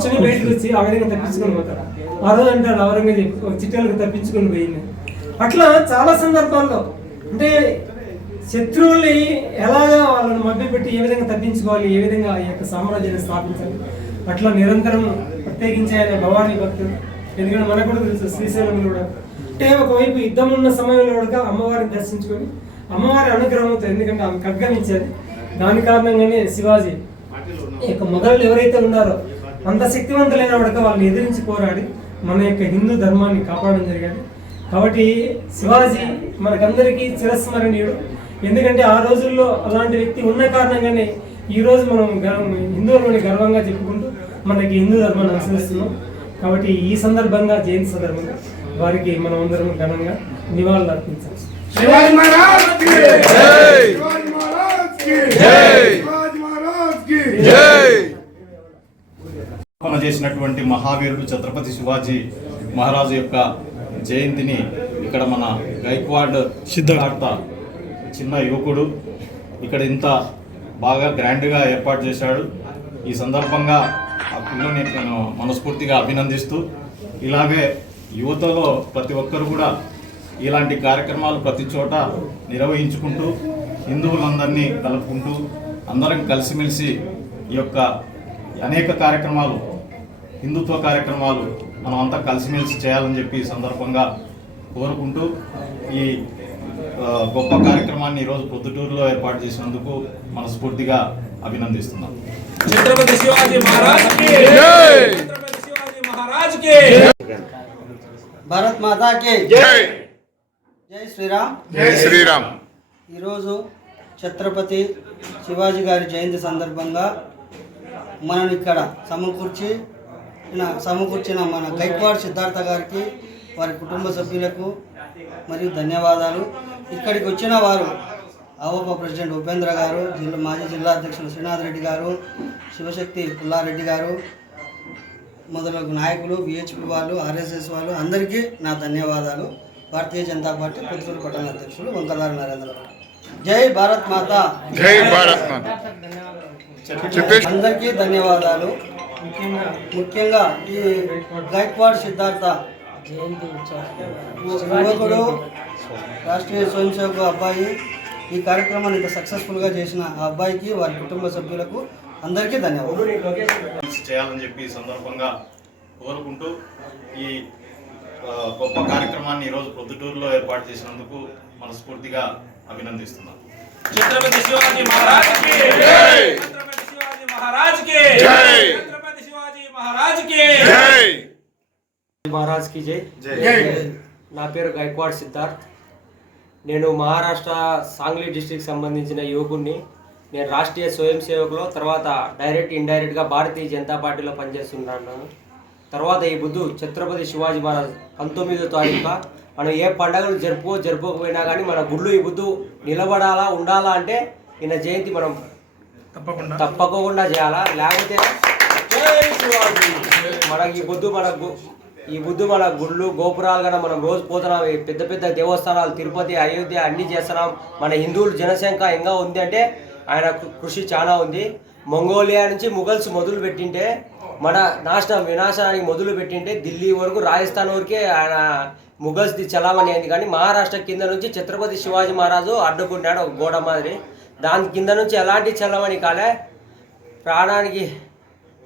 కూర్చొని బయటకు వచ్చి ఆ విధంగా తప్పించుకొని పోతారు? ఆ రోజు అంటాడు ఔరంగజేబ్ ఒక చిట్టాలకు తప్పించుకొని పోయింది. అట్లా చాలా సందర్భాల్లో అంటే శత్రువుల్ని ఎలాగా వాళ్ళని మభ్యపెట్టి ఏ విధంగా తప్పించుకోవాలి ఏ విధంగా ఈ యొక్క సామ్రాజ్యాన్ని స్థాపించాలి అట్లా నిరంతరం ప్రత్యేకించి ఆయన భవానీ భక్తుడు. ఎందుకంటే మనకు కూడా తెలుసు శ్రీశైలం కూడా. అంటే ఒకవైపు యుద్ధం ఉన్న సమయంలో కూడా అమ్మవారిని దర్శించుకొని అమ్మవారి అనుగ్రహంతో ఎందుకంటే ఆమె ఖడ్గమించేది దాని కారణంగానే శివాజీ ఈ యొక్క మొఘలు ఎవరైతే ఉన్నారో అంత శక్తివంతులైన వాడక వాళ్ళని ఎదిరించి పోరాడి మన యొక్క హిందూ ధర్మాన్ని కాపాడడం జరిగింది. కాబట్టి శివాజీ మనకందరికీ చిరస్మరణీయుడు. ఎందుకంటే ఆ రోజుల్లో అలాంటి వ్యక్తి ఉన్న కారణంగానే ఈరోజు మనం హిందువులని గర్వంగా చెప్పుకుంటూ మనకి హిందూ ధర్మాన్ని అనుసరిస్తున్నాం కాబట్టి ఈ సందర్భంగా జయంతి సందర్భంగా వారికి మనం అందరం ఘనంగా నివాళులు అర్పించాం శివాజీ చేసినటువంటి మహావీరుడు ఛత్రపతి శివాజీ మహారాజు యొక్క జయంతిని ఇక్కడ మన గైక్వాడ్ సిద్ధార్థ చిన్న యువకుడు ఇక్కడ ఇంత బాగా గ్రాండ్గా ఏర్పాటు చేశాడు. ఈ సందర్భంగా ఆ పిల్లని నేను మనస్ఫూర్తిగా అభినందిస్తూ ఇలాగే యువతలో ప్రతి ఒక్కరు కూడా ఇలాంటి కార్యక్రమాలు ప్రతి చోట నిర్వహించుకుంటూ హిందువులందరినీ కలుపుకుంటూ అందరం కలిసిమెలిసి ఈ యొక్క అనేక కార్యక్రమాలు హిందుత్వ కార్యక్రమాలు మనం అంతా కలిసిమెలిసి చేయాలని చెప్పి ఈ సందర్భంగా కోరుకుంటూ ఈ గొప్ప కార్యక్రమాన్ని ఈరోజు పొద్దుటూరులో ఏర్పాటు చేసినందుకు మనస్ఫూర్తిగా అభినందిస్తున్నాం. ఛత్రపతి శివాజీ మహారాజ్ భారత్ మాతా జై! శ్రీరామ్. జై శ్రీరామ్. ఈరోజు ఛత్రపతి శివాజీ గారి జయంతి సందర్భంగా మనం ఇక్కడ సమకూర్చి నా- సమకూర్చిన మన గైక్వాడ్ సిద్ధార్థ గారికి వారి కుటుంబ సభ్యులకు మరియు ధన్యవాదాలు. ఇక్కడికి వచ్చిన వారు అవోప ప్రెసిడెంట్ ఉపేంద్ర గారు జిల్లా మాజీ జిల్లా అధ్యక్షులు శ్రీనాథ్ రెడ్డి గారు శివశక్తి పుల్లారెడ్డి గారు మొదలగు నాయకులు విహెచ్పి వాళ్ళు ఆర్ఎస్ఎస్ వాళ్ళు అందరికీ నా ధన్యవాదాలు. భారతీయ జనతా పార్టీ పుత్తూరు పట్టణ అధ్యక్షులు వంకదారి నరేంద్ర జై భారత్ మాత. జై భారత్ మాత. అందరికీ ధన్యవాదాలు. ముఖ్యంగా ఈ గైక్వాడ్ సిద్ధార్థ యువకుడు రాష్ట్రీయ స్వయంసేవకు అబ్బాయి. ఈ కార్యక్రమాన్ని ఇంత సక్సెస్ఫుల్గా చేసిన ఆ అబ్బాయికి వారి కుటుంబ సభ్యులకు అందరికీ ధన్యవాదాలు. చేయాలని చెప్పి సందర్భంగా కోరుకుంటూ ఈ గొప్ప కార్యక్రమాన్ని ఈరోజు ప్రొద్దుటూరులో ఏర్పాటు చేసినందుకు మనస్ఫూర్తిగా అభినందిస్తున్నాం మహారాజ్కి జై! మహారాజ్కి జై. జై. నా పేరు గైక్వాడ్ సిద్ధార్థ్. నేను మహారాష్ట్ర సాంగ్లీ డిస్టిక్ సంబంధించిన యువకుడిని నేను రాష్ట్రీయ స్వయం సేవకులో తర్వాత డైరెక్ట్ ఇండైరెక్ట్గా భారతీయ జనతా పార్టీలో పనిచేస్తున్నాను తర్వాత ఈ బుద్ధు ఛత్రపతి శివాజీ మహారాజ్ పంతొమ్మిదో తారీఖు మనం ఏ పండగలు జరుపుకో జరుపుకోకపోయినా కానీ మన గుళ్ళు ఈ బుద్ధు నిలబడాలా ఉండాలా అంటే ఈయన జయంతి మనం తప్పకుండా. తప్పకుండా చేయాలా. లేకపోతే మనకి మన ఈ బుద్ధు మన గు- ఈ బుద్ధు మన గుళ్ళు గోపురాలు కూడా మనం రోజు పోతున్నాం. పెద్ద పెద్ద దేవస్థానాలు తిరుపతి అయోధ్య అన్నీ చేస్తున్నాం. మన హిందువులు జనసంఖ్య ఇంకా ఉంది అంటే ఆయన కృ- కృషి చాలా ఉంది. మంగోలియా నుంచి ముఘల్స్ మొదలు పెట్టింటే మన నాశనం వినాశనానికి మొదలు పెట్టింటే ఢిల్లీ వరకు రాజస్థాన్ వరకే ఆయన ముఘల్స్ది చలామణి అయింది. కానీ మహారాష్ట్ర కింద నుంచి ఛత్రపతి శివాజీ మహారాజు అడ్డుకున్నాడు ఒక గోడ మాదిరి. దాని కింద నుంచి ఎలాంటి చలామణి కాలే? ప్రాణానికి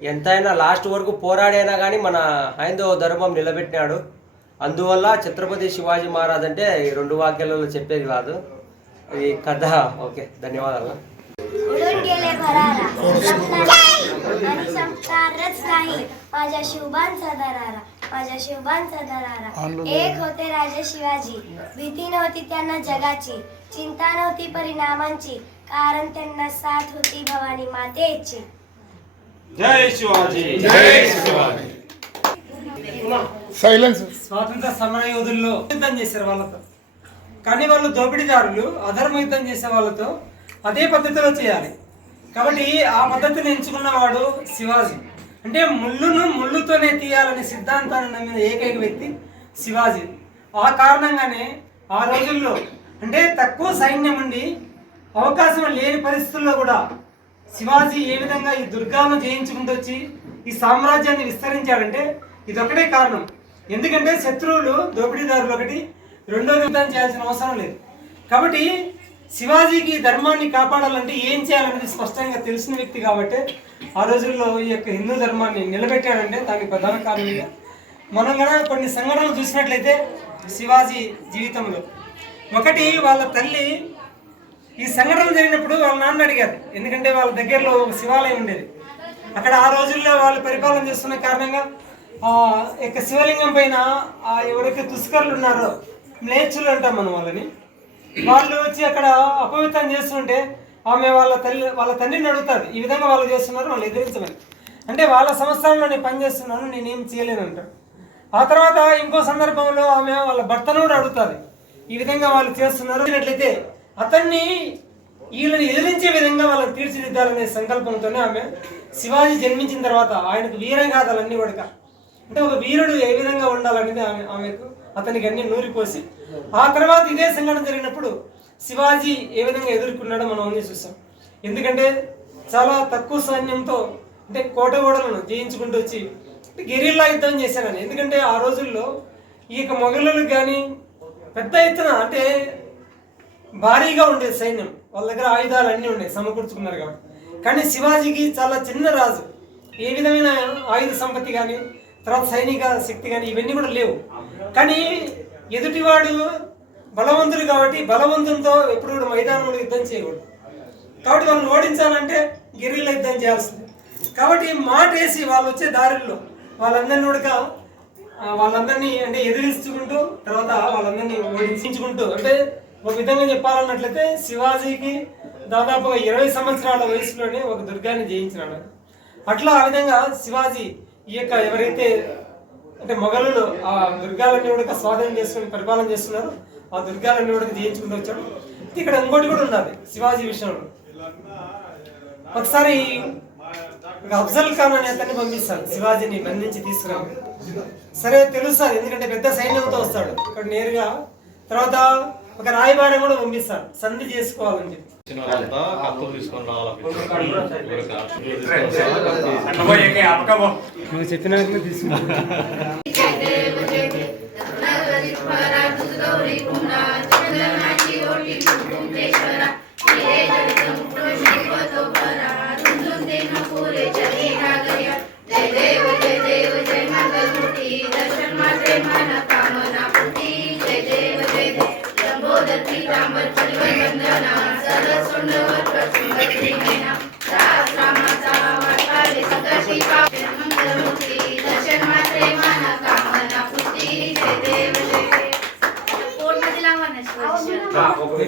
ఎంతైనా లాస్ట్ వరకు పోరాడైనా కానీ మన హైందవ ధర్మం నిలబెట్టినాడు అందువల్ల ఛత్రపతి శివాజీ మహారాజ్ అంటే ఈ రెండు వాక్యాలలో చెప్పేది కాదు ఈ కథ ఓకే ధన్యవాదాలు उडून गेले भरारा संपला नाही आणि संपणारच नाही माझ्या शिवबांचा दरारा माझ्या शिवबांचा दरारा एक होते राजे शिवाजी भीती नव्हती त्यांना जगाची चिंता नव्हती परिणामांची कारण त्यांना साथ होती भवानी मातेची జై శివాజీ. జై శివాజీ. సైలెన్స్. స్వాతంత్ర సమర యోధుల్లో యుద్ధం చేశారు వాళ్ళతో. కానీ వాళ్ళు దోపిడీదారులు అధర్మ యుద్ధం చేసే వాళ్ళతో అదే పద్ధతిలో చేయాలి. కాబట్టి ఆ పద్ధతిని ఎంచుకున్నవాడు శివాజీ. అంటే ముళ్ళును ముళ్ళుతోనే తీయాలనే సిద్ధాంతాన్ని నమ్మిన ఏకైక వ్యక్తి శివాజీ. ఆ కారణంగానే ఆ రోజుల్లో అంటే తక్కువ సైన్యం ఉండి అవకాశం లేని పరిస్థితుల్లో కూడా శివాజీ ఏ విధంగా ఈ దుర్గాను జయించుకుంటూ వచ్చి ఈ సామ్రాజ్యాన్ని విస్తరించాడంటే ఇదొకటే కారణం. ఎందుకంటే శత్రువులు దోపిడీదారులు ఒకటి రెండో యుద్ధం చేయాల్సిన అవసరం లేదు. కాబట్టి శివాజీకి ధర్మాన్ని కాపాడాలంటే ఏం చేయాలనేది స్పష్టంగా తెలిసిన వ్యక్తి కాబట్టి ఆ రోజుల్లో ఈ యొక్క హిందూ ధర్మాన్ని నిలబెట్టాడంటే దానికి ప్రధాన కారణంగా మనం కూడా కొన్ని సంఘటనలు చూసినట్లయితే శివాజీ జీవితంలో. ఒకటి వాళ్ళ తల్లి ఈ సంఘటన జరిగినప్పుడు వాళ్ళ నాన్న అడిగారు. ఎందుకంటే వాళ్ళ దగ్గరలో ఒక శివాలయం ఉండేది. అక్కడ ఆ రోజుల్లో వాళ్ళు పరిపాలన చేస్తున్న కారణంగా యొక్క శివలింగం పైన ఆ ఎవరైతే తుస్కర్లు ఉన్నారో మ్లేచ్చులు అంటాం మనం వాళ్ళని వాళ్ళు వచ్చి అక్కడ అపవిత్రం చేస్తుంటే ఆమె వాళ్ళ తల్లి వాళ్ళ తండ్రిని అడుగుతారు. ఈ విధంగా వాళ్ళు చేస్తున్నారు వాళ్ళు ఎదిరించమని. అంటే వాళ్ళ సంస్థల్లో నేను పని చేస్తున్నాను నేనేం చేయలేను అంటాడు ఆ తర్వాత ఇంకో సందర్భంలో ఆమె వాళ్ళ భర్తను కూడా అడుగుతుంది ఈ విధంగా వాళ్ళు చేస్తున్నారు. అన్నట్లయితే అతన్ని వీళ్ళని ఎదిరించే విధంగా వాళ్ళని తీర్చిదిద్దాలనే సంకల్పంతోనే ఆమె శివాజీ జన్మించిన తర్వాత ఆయనకు వీరగాథలన్నీ కొడక అంటే ఒక వీరుడు ఏ విధంగా ఉండాలనేది ఆమె ఆమెకు అతనికి అన్ని నూరిపోసి ఆ తర్వాత ఇదే సంఘటన జరిగినప్పుడు శివాజీ ఏ విధంగా ఎదుర్కొన్నాడో మనం అన్నీ చూసాం. ఎందుకంటే చాలా తక్కువ సైన్యంతో అంటే కోట గోడలను జయించుకుంటూ వచ్చి గెరిల్లా యుద్ధం చేశానని ఎందుకంటే ఆ రోజుల్లో ఈ యొక్క మొఘలులకు కానీ పెద్ద ఎత్తున అంటే భారీగా ఉండేది సైన్యం. వాళ్ళ దగ్గర ఆయుధాలు అన్నీ ఉండేవి సమకూర్చుకున్నారు కాబట్టి. కానీ శివాజీకి చాలా చిన్న రాజు. ఏ విధమైన ఆయుధ సంపత్తి కానీ తర్వాత సైనిక శక్తి కానీ ఇవన్నీ కూడా లేవు. కానీ ఎదుటివాడు బలవంతుడు కాబట్టి బలవంతంతో ఎప్పుడు కూడా మైదానంలో యుద్ధం చేయకూడదు. కాబట్టి వాళ్ళని ఓడించాలంటే గిరిల యుద్ధం చేయాల్సింది. కాబట్టి మాట వేసి వాళ్ళు వచ్చే దారిలో వాళ్ళందరినీ ఉడక వాళ్ళందరినీ అంటే ఎదిరించుకుంటూ తర్వాత వాళ్ళందరినీ ఓడించుకుంటూ అంటే ఒక విధంగా చెప్పాలన్నట్లయితే శివాజీకి దాదాపుగా ఇరవై సంవత్సరాల వయసులోనే ఒక దుర్గాన్ని జయించినాడు. అట్లా ఆ విధంగా శివాజీ ఈ యొక్క ఎవరైతే అంటే మొఘలులు ఆ దుర్గాలన్నీ కూడా స్వాధీనం చేసుకుని పరిపాలన చేస్తున్నారు ఆ దుర్గాలన్నీ కూడా జయించుకుంటూ వచ్చాడు ఇక్కడ ఇంకోటి కూడా ఉన్నది శివాజీ విషయంలో. ఒకసారి అఫ్జల్ ఖాన్ అనే అతన్ని పంపిస్తారు శివాజీని బంధించి తీసుకురా సరే తెలుస్తుంది ఎందుకంటే పెద్ద సైన్యంతో వస్తాడు. ఇక్కడ నేరుగా తర్వాత ఒక రాయబారం కూడా పంపిస్తారు సంధి చేసుకోవాలని చెప్పి.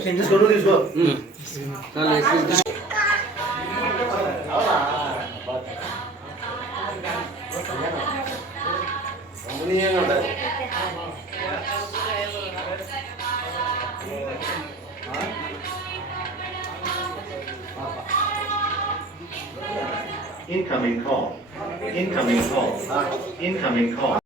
తీసుకొని రావాలి నువ్వు చెప్పిన తీసుకుంటా Incoming call. Incoming call. Incoming call.